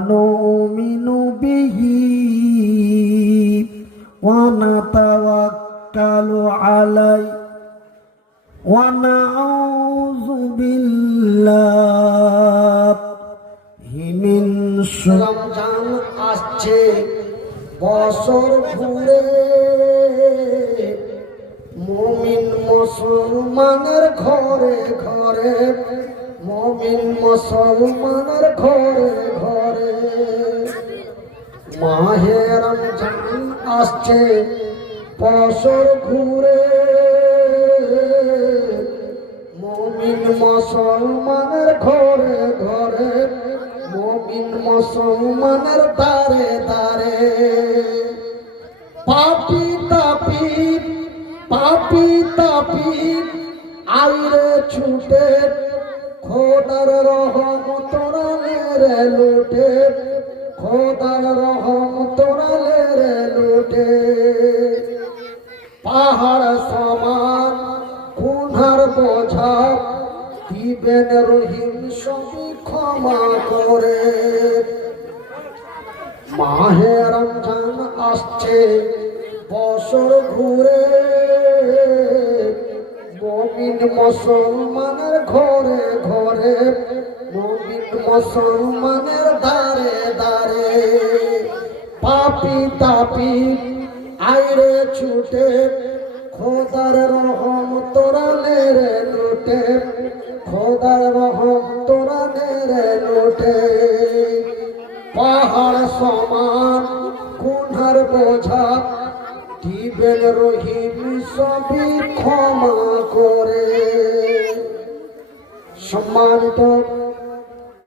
নুমিনু বিহি ওয়া নাতাওয়াক্কালু আলাইহি ওয়া নাউযু বিল্লাহি মিন রমজান আসছে বছর ঘুরে মুমিন মুসলমানের ঘরে ঘরে মুমিন মুসলমানের ঘরে ঘরে মাহে রমজান আসছে বছর ঘুরে মুমিন মুসলমানের ঘরে ঘরে মুমিন মুসলমানের দ্বারে দ্বারে পাপী তাপী আইরে ছুটে খোদার রহমত রে লুটে খোদার রহমত রে লুটে পাহাড় সমান গুনার বোঝা দিবেন রহিম সবই ক্ষমা করে মাহে রমজান আসছে বছর ঘুরে মুমিন মুসলমানের ঘরে ঘরে মুমিন মুসলমানের দ্বারে দ্বারে পাপী তাপী আইরে ছুটে খোদার রহমত রে লুটে খোদার রহমত রে লুটে পাহাড় সমান গুনার বোঝা দিবেন রহিম সবই ক্ষমা করে। সম্মানিত